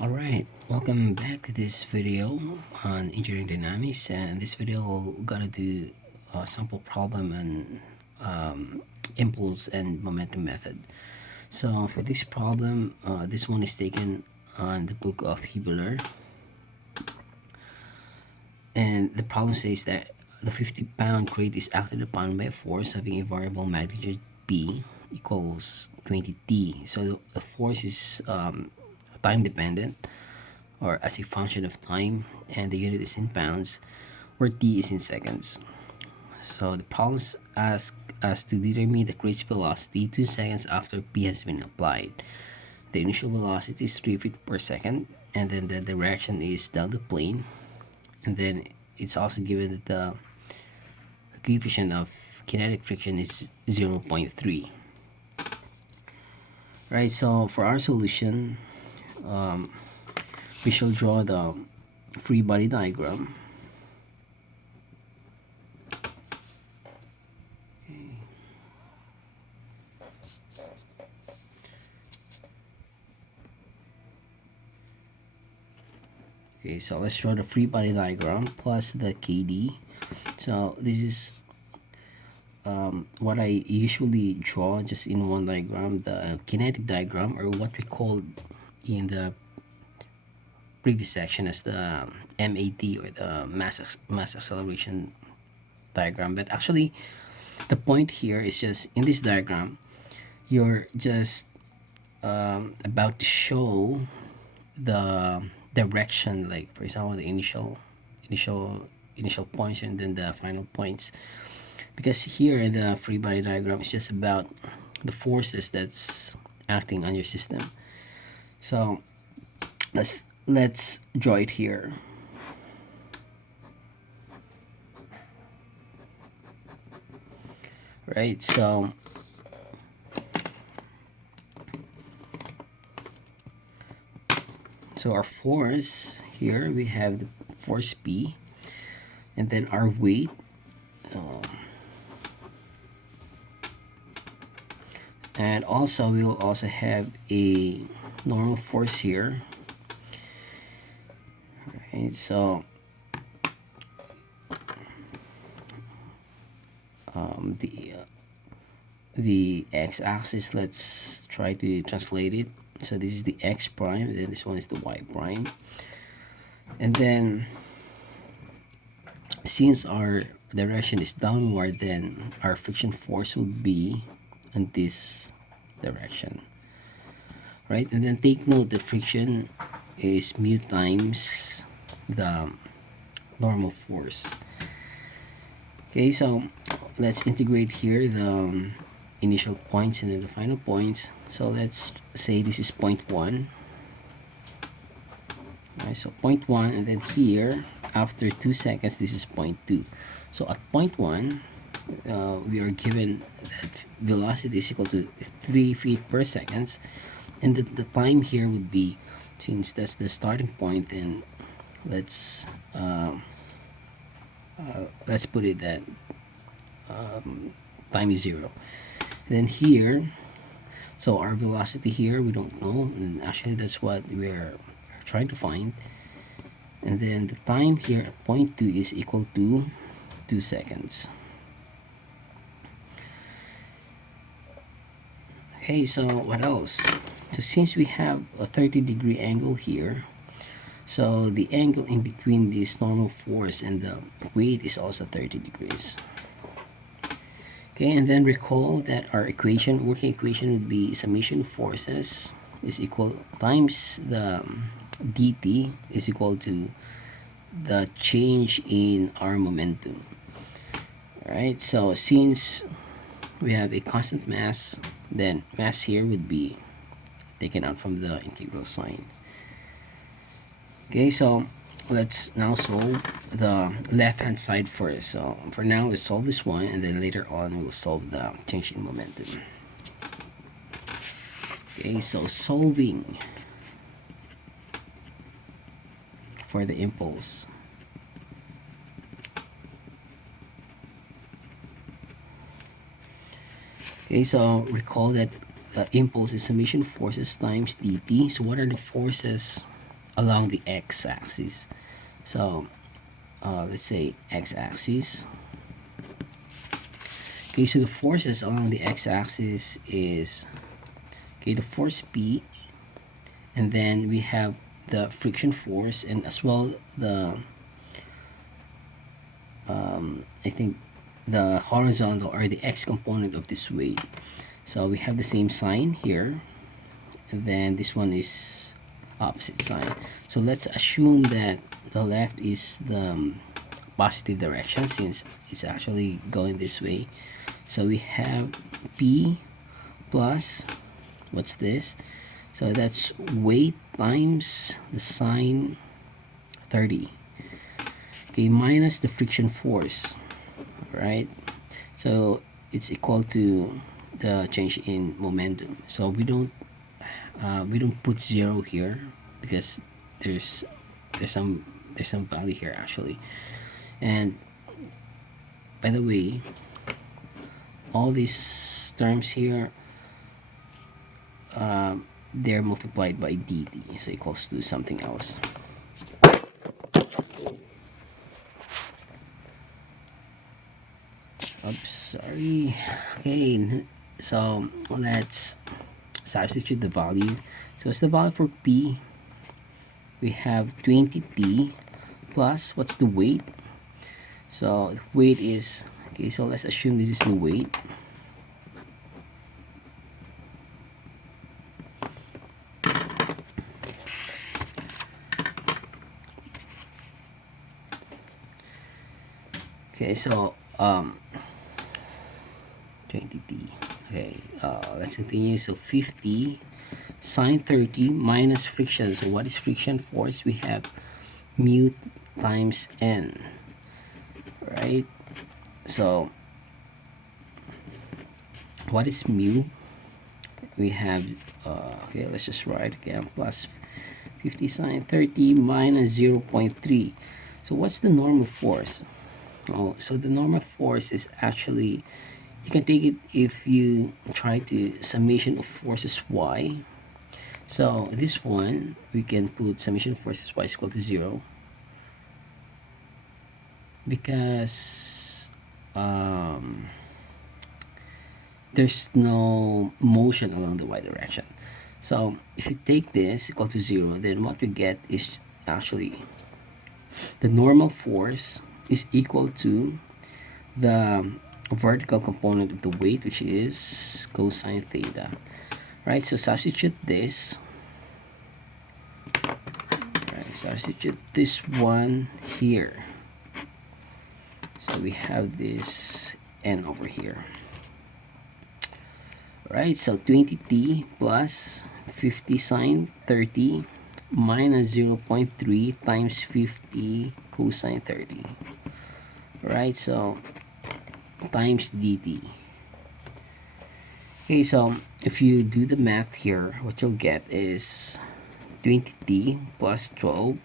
Alright, welcome back to this video on engineering dynamics, and this video we're gonna do a sample problem and impulse and momentum method. So for this problem, this one is taken on the book of Hibbler, and the problem says that the 50-pound crate is acted upon by a force having a variable magnitude P equals 20T. So the force is time dependent, or as a function of time, and the unit is in pounds, where T is in seconds. So the problems ask us to determine the crate's velocity 2 seconds after P has been applied. The initial velocity is 3 feet per second, and then the direction is down the plane, and then it's also given that the coefficient of kinetic friction is 0.3. Right, so for our solution, we shall draw the free body diagram. Okay, so let's draw the free body diagram plus the KD. So this is what I usually draw just in one diagram, the kinetic diagram, or what we called in the previous section as the MAT, or the mass acceleration diagram. But actually the point here is just in this diagram you're just about to show the direction, like for example the initial points and then the final points, because here in the free body diagram it's just about the forces that's acting on your system. So let's draw it here. Right, so our force here, we have the force P, and then our weight, and also we will also have a normal force here. Right, so the x-axis, let's try to translate it. So this is the x prime, and then this one is the y prime, and then since our direction is downward, then our friction force will be in this direction, right? And then take note that friction is mu times the normal force. Okay, so let's integrate here the initial points and then the final points. So let's say this is point 1. Right, so point 1, and then here after 2 seconds this is point 2. So at point 1 we are given that velocity is equal to 3 feet per second, and the time here would be, since that's the starting point, then let's put it that time is 0. And then here, so our velocity here we don't know, and actually that's what we're trying to find. And then the time here at point 2 is equal to 2 seconds. Okay, so what else? So since we have a 30-degree angle here, so the angle in between this normal force and the weight is also 30 degrees. Okay, and then recall that our equation, working equation, would be summation forces is equal times the dt is equal to the change in our momentum. Alright, so since we have a constant mass, then mass here would be taken out from the integral sign. Okay, so let's now solve the left hand side first. So for now let's solve this one, and then later on we'll solve the change in momentum. Okay, so solving for the impulse. Okay, so recall that the impulse is summation forces times dt. So what are the forces along the x-axis. So let's say x-axis. Okay, so the forces along the x-axis is, okay, the force P, and then we have the friction force, and as well the I think the horizontal or the x component of this weight. So we have the same sign here, and then this one is opposite sign. So let's assume that the left is the positive direction since it's actually going this way. So we have P plus, what's this? So that's weight times the sine 30. Okay, minus the friction force, right? So it's equal to the change in momentum. So we don't put 0 here because there's some value here actually. And by the way, all these terms here, they're multiplied by dt, so equals to something else. Oops, sorry. Okay, so let's substitute the value. So it's the value for P. We have 20t plus, what's the weight? So the weight is, okay, so let's assume this is the weight. Okay, so 20t. Okay, let's continue. So 50 sine 30 minus friction. So what is friction force? We have mu times n, right? So what is mu? We have okay, let's just write again, plus 50 sine 30 minus 0.3. So what's the normal force? Oh, so the normal force is actually, you can take it if you try to summation of forces y. So this one, we can put summation of forces y is equal to 0 because there's no motion along the y direction. So if you take this equal to 0, then what we get is actually the normal force is equal to the vertical component of the weight, which is cosine theta, right? So substitute this, right? Substitute this one here. So we have this n over here, right? So 20t plus 50 sine 30 minus 0.3 times 50 cosine 30, right? So times dt. Okay, so if you do the math here, what you'll get is 20t plus 12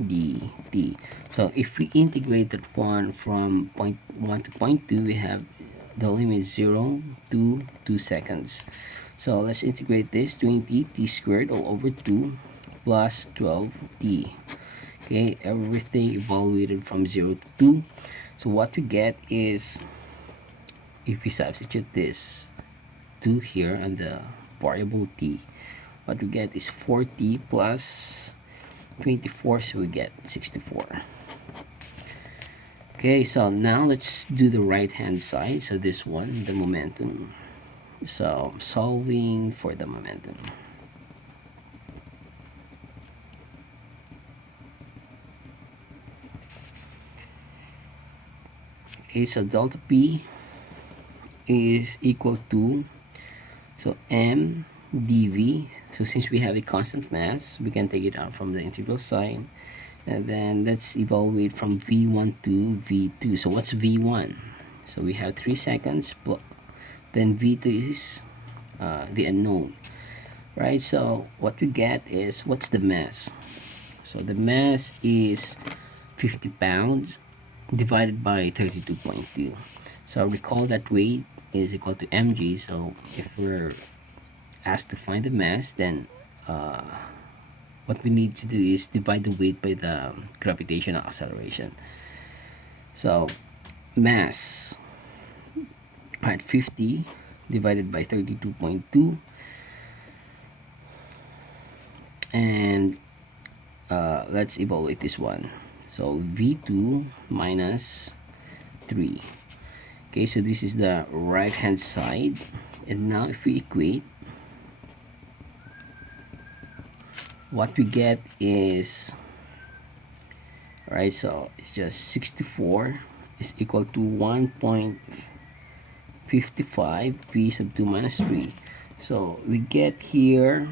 dt. So if we integrate that one from point 1 to point 2, we have the limit 0 to 2 seconds. So let's integrate this. 20t squared all over 2 plus 12t. Okay, everything evaluated from 0 to 2. So what we get is, if we substitute this 2 here and the variable t, what we get is 4t plus 24, so we get 64. Okay, so now let's do the right hand side. So this one, the momentum. So solving for the momentum. Okay, so delta P is equal to, so m dv. So since we have a constant mass, we can take it out from the integral sign, and then let's evaluate from v1 to v2. So what's v1? So we have 3 seconds, then v2 is the unknown, right? So what we get is, what's the mass? So the mass is 50 pounds divided by 32.2. So recall that weight is equal to mg. So if we're asked to find the mass, then what we need to do is divide the weight by the gravitational acceleration. So mass at 50 divided by 32.2, and let's evaluate this one. So v2 minus 3. Okay, so this is the right hand side, and now if we equate, what we get is, right, so it's just 64 is equal to 1.55 v sub 2 minus 3. So we get here,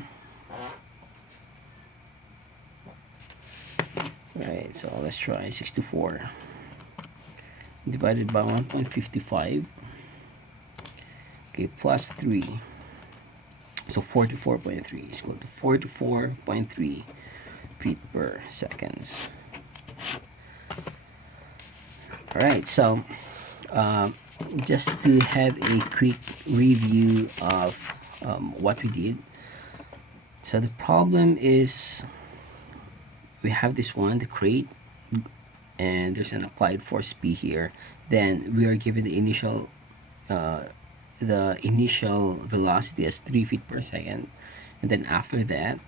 right, so let's try 64 divided by 1.55, okay, plus 3, so 44.3 is equal to 44.3 feet per seconds. All right, so just to have a quick review of what we did. So the problem is we have this one, the crate, and there's an applied force P here. Then we are given the initial velocity as 3 feet per second, and then after that,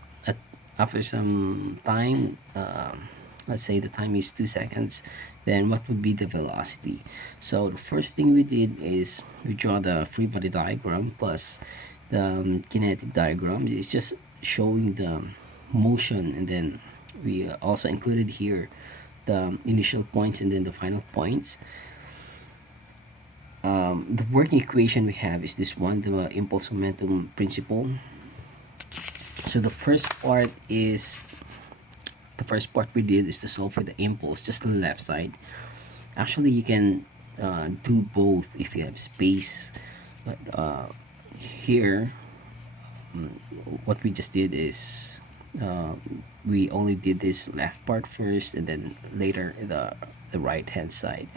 after some time, let's say the time is 2 seconds, then what would be the velocity? So the first thing we did is we draw the free body diagram plus the kinetic diagram. It's just showing the motion, and then we also included here the initial points and then the final points. The working equation we have is this one, the impulse momentum principle. So the first part we did is to solve for the impulse, just the left side. Actually, you can do both if you have space, but here what we just did is we only did this left part first, and then later the right hand side.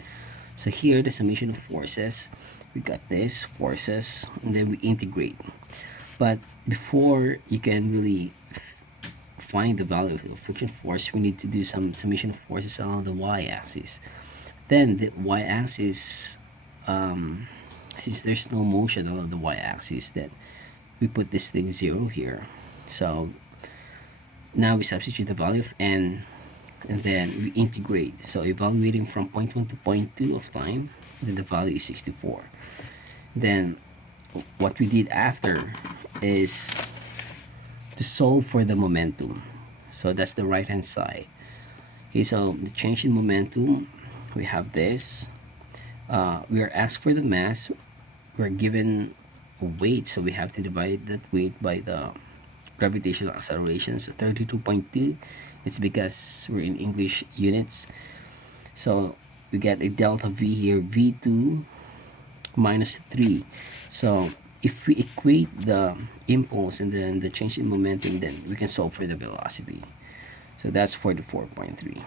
So here the summation of forces, we got this forces, and then we integrate. But before you can really find the value of the friction force, we need to do some summation of forces along the y-axis. Then the y-axis, since there's no motion along the y-axis, then we put this thing 0 here. So now we substitute the value of n, and then we integrate. So evaluating from point 1 to point 2 of time, then the value is 64. Then what we did after is to solve for the momentum. So that's the right hand side. Okay, so the change in momentum, we have this. We are asked for the mass. We're given a weight, so we have to divide that weight by the gravitational acceleration. So 32.2, it's because we're in English units. So we get a delta V here, V2 minus 3. So if we equate the impulse and then the change in momentum, then we can solve for the velocity. So that's 44.3.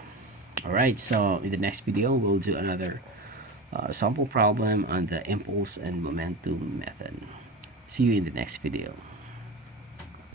All right, so in the next video, we'll do another sample problem on the impulse and momentum method. See you in the next video.